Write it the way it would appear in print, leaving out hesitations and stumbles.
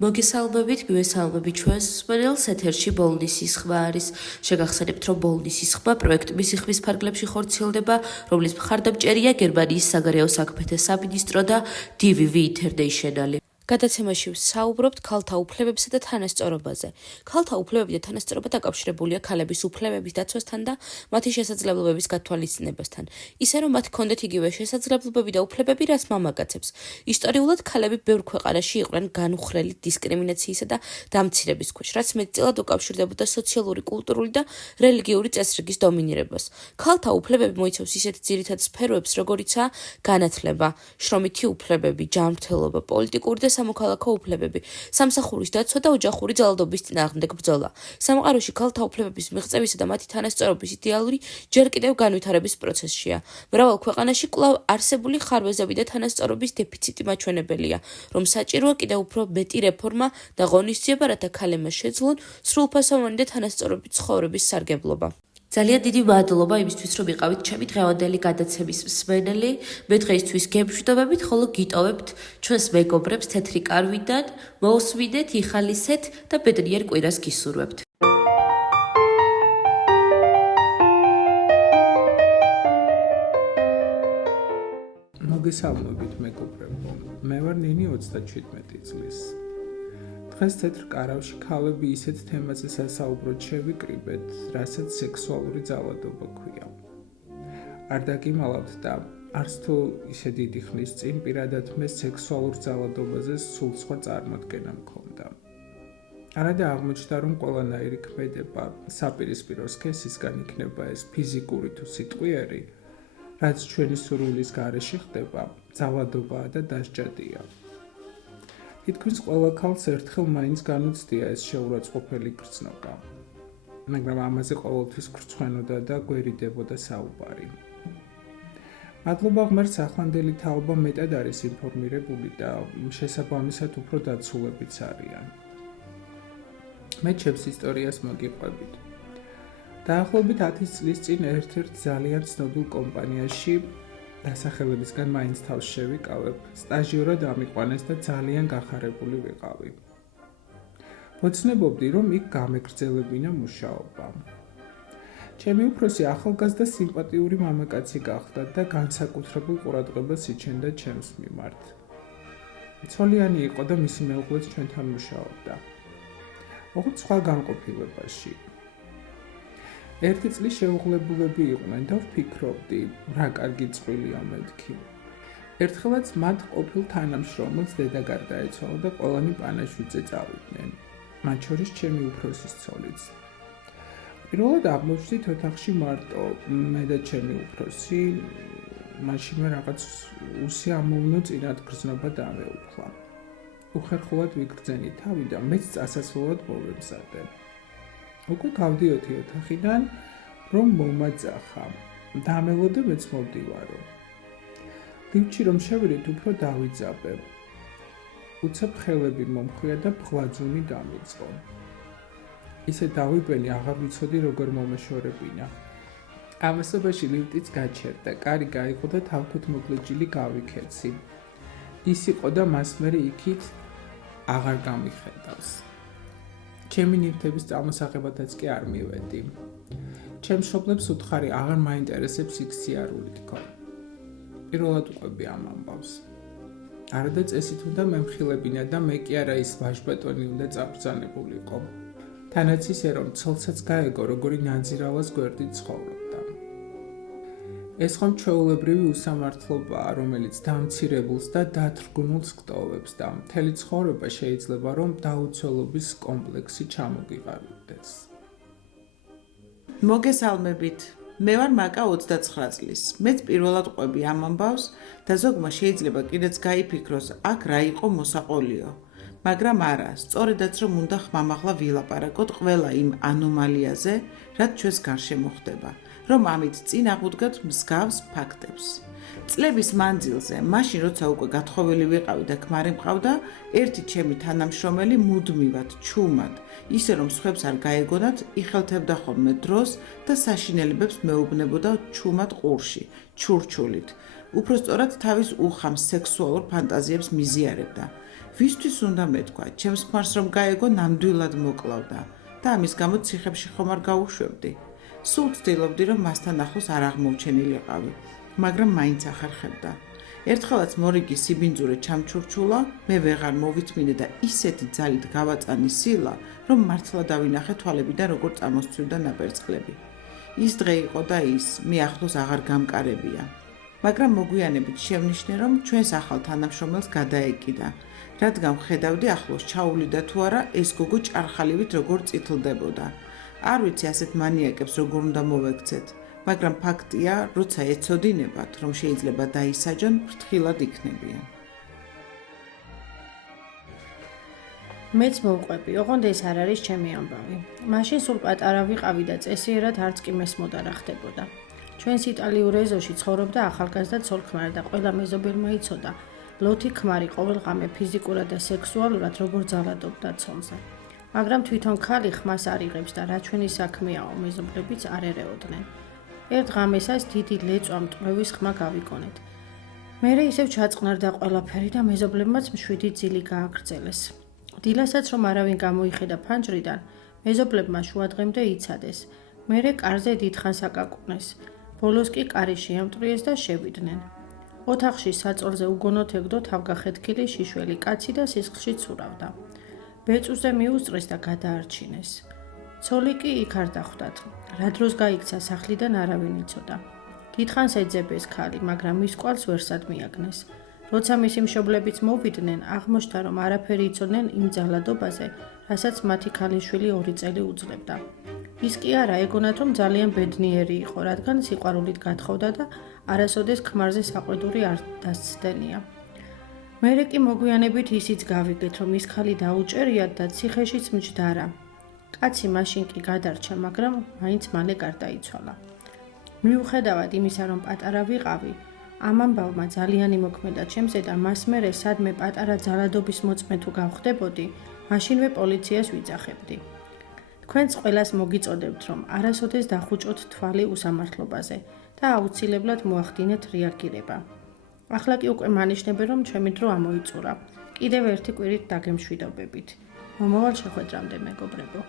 მოგესალმებით, გვესალმებით ჩვენს მსმენელს ეთერში ბოლნისის ხმა არის. შეგახსენებთ, რომ ბოლნისის ხმა პროექტ მისიხმის ფარგლებში ხორციელდება, რომლის მხარდამჭერია გერმანიის საგარეო საქმეთა სამინისტრო და DVV International. გადაცემაში ვსაუბრობთ ქალთა უფლებებსა და თანასწორობაზე. ქალთა უფლებები და თანასწორობა დაკავშირებულია ქალების უფლებების დაცვასთან და მათი შესაძლებლობების გათვალისწინებასთან. ისე რომ მათ ჰქონდეთ იგივე შესაძლებლობები და უფლებები, რაც მამაკაცებს. ისტორიულად ქალები ბევრ ქვეყანაში იყვნენ განუხრელი დისკრიმინაციისა და დამცირების ქვეშ, რაც მეტწილად უკავშირდებოდა სოციალური, კულტურული და რელიგიური წესრიგის დომინირებას. ქალთა უფლებები მოიცავს ისეთ ძირითად სფეროებს, როგორიცაა განათლება, შრომითი უფლებები, ჯანმრთელობა, პოლიტიკური და სამოქალაქო უფლებები, სამსახურის დაცვა და ოჯახური ძალადობის წინააღმდეგ ბრძოლა. სამყაროში ქალთა უფლებების მიღწევისა და მათი თანასწორობის იდეალური ჯერ კიდევ განვითარების პროცესშია. მრავალ ქვეყანაში კვლავ არსებული ხარვეზები და თანასწორობის დეფიციტი მაჩვენებელია, რომ საჭიროა კიდევ უფრო მეტი რეფორმა და ღონისძიება, რათა ქალებმა შეძლონ სრულფასოვანი და თანასწორობით ცხოვრების სარგებლობა. ძალიან დიდი მადლობა იმისთვის, რომ იყავით ჩემი დღევანდელი გადაცემის მსმენელი. მე დღეისთვის გემშვიდობებით, ხოლო გიტოვებთ ჩვენს მეგობრებს თეთრი კარვიდან, მოусვიდეთ, იხალისეთ და ბედნიერ კვირას გისურვებთ. მოგესალმებით მეგობრებო, მე ვარ ნინი 37 წლის. დღეს თეთრ კარავში ქალები ისეთ თემაზე სასაუბროდ შევიკრიბეთ, რასაც სექსუალური ძალადობა ქვია. არ დაგიმალავთ და არც თუ ისე დიდი ხნის წინ პირადად მე სექსუალურ ძალადობაზე სულ სხვა წარმოდგენა მქონდა. არადა აღმოჩნდა, რომ ყველანაირი ქმედება საპირისპირო სქესისგან იქნება ეს ფიზიკური თუ სიტყვიერი, რაც ჩვენი სურვილის გარეშე ხდება, ძალადობაა და დასჯადია. თითქმის ყველა ქალს ერთხელ მაინც განუცდია ეს შეურაცხყოფელი გრძნობა, მაგრამ ამაზე ყოველთვის გრცხვენოდა და გვერიდებოდა საუბარი. მადლობა ღმერთს, ახლანდელი თაობა მეტად არის ინფორმირებული და შესაბამისად უფრო დაცულებიც არიან. მე ჩემს ისტორიას მოგიყვებით. დაახლოებით 10 წლის წინ ერთ-ერთ ძალიან ცნობილ კომპანიაში დასახელებისგან მაინც თავს შევიკავებ, სტაჟიორად ამიყვანეს და ძალიან გახარებული ვიყავი. ვოცნებობდი, რომ იქ გამეგრძელებინა მუშაობა. ჩემი უფროსი ახალგაზრდა სიმპათიური მამაკაცი გახდა და განსაკუთრებულ ყურადღებას იჩენდა ჩემს მიმართ. ცოლიანი იყო და მისი მეუღლეც ჩვენთან მუშაობდა. ოღონდ სხვა განყოფილებაში. ერთი წლის შეუღლებულები იყვნენ და ვფიქრობდი, რა კარგი წყვილია მეთქი. ერთხელაც მათ ყოფილ თანამშრომელს დედა გარდაეცვალა და ყველანი პანაშვიდზე წავიდნენ, მათ შორის ჩემი უფროსის ცოლიც. პირველად აღმოჩნდით ოთახში მარტო მე და ჩემი უფროსი, მაშინვე რაღაც უსიამოვნო წინათ გრძნობა დამეუფლა. უხერხულად ვიგრძენი თავი და მეც წასასვლელად მოვემზადე. უკვე გავდიოდი ოთახიდან, რომ მომაძახა. დამელოდა მეც მოვდივარო. ლიფტში რომ შევიდით, უფრო დავიძაბე. უცებ ხელები მომხვია და ფღვაძუნი დამიწყო. ისე დავიბენი, აღარ ვიცოდი როგორ მომეშორებინა. ამასობაში ლიფტიც გაჩერდა, კარი გაიღო და თავთუთმოკლეჭილი გავიქეცი. ის იყო და მას მერე იქით აღარ გამიხედავს. ჩემი ნივთების წამოსაღებადაც კი არ მივედი. ჩემს მშობლებს უთხარი აღარ მაინტერესებს იქ სიარული თქო. პირველად უყვები ამ ამბავს. არადა წესით უნდა მემხილებინა და მე კი არა ის ვაჟბატონი უნდა წაბრძანებულიყო. თანაც ისე რომ ცოლსაც გაეგო, როგორი ნაძირავას გვერდით ცხოვრობდა. ეს ხომ ჩვეულებრივი უსამართლობაა, რომელიც დამცირებულს და დათრგუნულს გტოვებს და მთელი ცხოვრება შეიძლება რომ დაუცველობის კომპლექსი ჩამოგიყალიბდეს. მოგესალმებით. მე ვარ მაკა 29 წლის. მეც პირველად ყვები ამ ამბავს და ზოგმა შეიძლება კიდეც გაიფიქროს, აქ რა იყო მოსაყოლიო. მაგრამ არა, სწორედაც რომ უნდა ხმამაღლა ვილაპარაკოთ ყველა იმ ანომალიაზე, რაც ჩვენს გარშემო ხდება, რომ ამით წინ აღვდგათ მსგავს ფაქტებს. წლების მანძილზე, მაშინ როცა უკვე გათხოვილი ვიყავი და ქმარი მყავდა, ერთი ჩემი თანამშრომელი მუდმივად, ჩუმად, ისე რომ სხვებს არ გაეგონათ, იხელთებდა ხოლმე დროს და საშინელებებს მეუბნებოდა ჩუმად ყურში, ჩურჩულით. უფრო სწორად თავის უხამ სექსუალურ ფანტაზიებს მიზიარებდა. ვისთვის უნდა მეთქვა, ჩემს ქმარს რომ გაეგო ნამდვილად მოკლავდა და ამის გამო ციხებში ხომ არ გაუშვებდი. სულ ვცდილობდი, რომ მასთან ახლოს არ აღმოვჩენილიყავი, მაგრამ მაინც ახერხებდა. ერთხელაც მორიგი სიბინძურე ჩამჩურჩულა, მე ვეღარ მოვიწმინე და ისეთი ძალით გავაწანი სილა, რომ მართლა დავინახე თვალებიდან როგორ წამოსცვივდა ნაპერწკლები. ის დღე იყო და ის, მე ახლოს აღარ გამკარებია. მაგრამ მოგვიანებით შევნიშნე, რომ ჩვენს ახალ თანამშრომელს გადაეკიდა, რადგან ხედავდი ახლოს ჩაუვლიდა თუ არა ეს გოგო ჭარხალივით როგორ წითლდებოდა. არ ვიცი ასეთ მანიაკებს როგორ უნდა მოვექცეთ, მაგრამ ფაქტია, როცა ეცოდინებათ, რომ შეიძლება დაისაჯონ, ფრთხილად იქნებიან. მეც მოვყვები, ოღონდ ეს არ არის ჩემი ამბავი. მაშინ სულ პატარა ვიყავი და წესიერად არც კი მესმოდა რა ხდებოდა. ჩვენს იტალიურ ეზოში ცხოვრობდა ახალგაზრდა ცოლ-ქმარი და ყველა მეზობელმა იცოდა, ლოთი ქმარი ყოველღამე ფიზიკურად და სექსუალურად როგორ ძალადობდა ცოლზე. მაგრამ თვითონ ქალი ხმას არ იღებს და რა ჩვენი საქმეაო, მეზობლებიც არ ერეოდნენ. ერთ ღამესას დიდი ლეწვა მტვრევის ხმა გავიგონეთ. მერე ისევ ჩაწყნარდა ყველაფერი და მეზობლებმაც მშვიდი ძილი გააგრძელეს. დილასაც რომ არავინ გამოიხედა ფანჯრიდან, მეზობლებმა შუადღემდე იცადეს. მერე კარზე დიდხანს აკაკუნეს. ბოლოს კი კარი შეამტვრიეს და შევიდნენ. ოთახში საწოლზე უგონოდ ეგდო თავგახეთქილი შიშველი კაცი და სისხლში ცურავდა. ბეწვზე მიუსწრეს და გადაარჩინეს. ცოლი კი იქ არ დახვდათ. რა დროს გაიქცა სახლიდან არავინ იცოდა. დიდხანს ეძებეს ქალი, მაგრამ მის კვალს ვერსად მიაგნეს. როცა მისი მშობლებიც მოვიდნენ, აღმოჩნდა, რომ არაფერი იცოდნენ იმ ძალადობაზე, რასაც მათი ქალიშვილი 2 წელი უძლებდა. ის კი არა, ეგონათ, რომ ძალიან ბედნიერი იყო, რადგან სიყვარულით გათხოვდა და არასოდეს ქმარზე საყვედური არ დასცდენია. მერე კი მოგვიანებით ისიც გავიგეთ, რომ ის ქალი დაუჭერიათ და ციხეშიც მჯდარა. კაცი მაშინ კი გადარჩა, მაგრამ მაინც მალე გარდაიცვალა. მიუხედავად იმისა, რომ პატარა ვიყავი, ამ ამბავმა ძალიან იმოქმედა ჩემზე და მას მერე სადმე პატარა ძალადობის მოწმე თუ გავხდებოდი, მაშინვე პოლიციას ვიძახებდი. თქვენც ყველას მოგიწოდებთ, რომ არასოდეს დახუჭოთ თვალი უსამართლობაზე და აუცილებლად მოახდინეთ რეაგირება. ახლა კი უკვე მანიშნები, რომ ჩემი დრო ამოიწურა. კიდევ ერთი კვირით დაგემშვიდობებით. მომავალ შეხვედრამდე, მეგობრებო.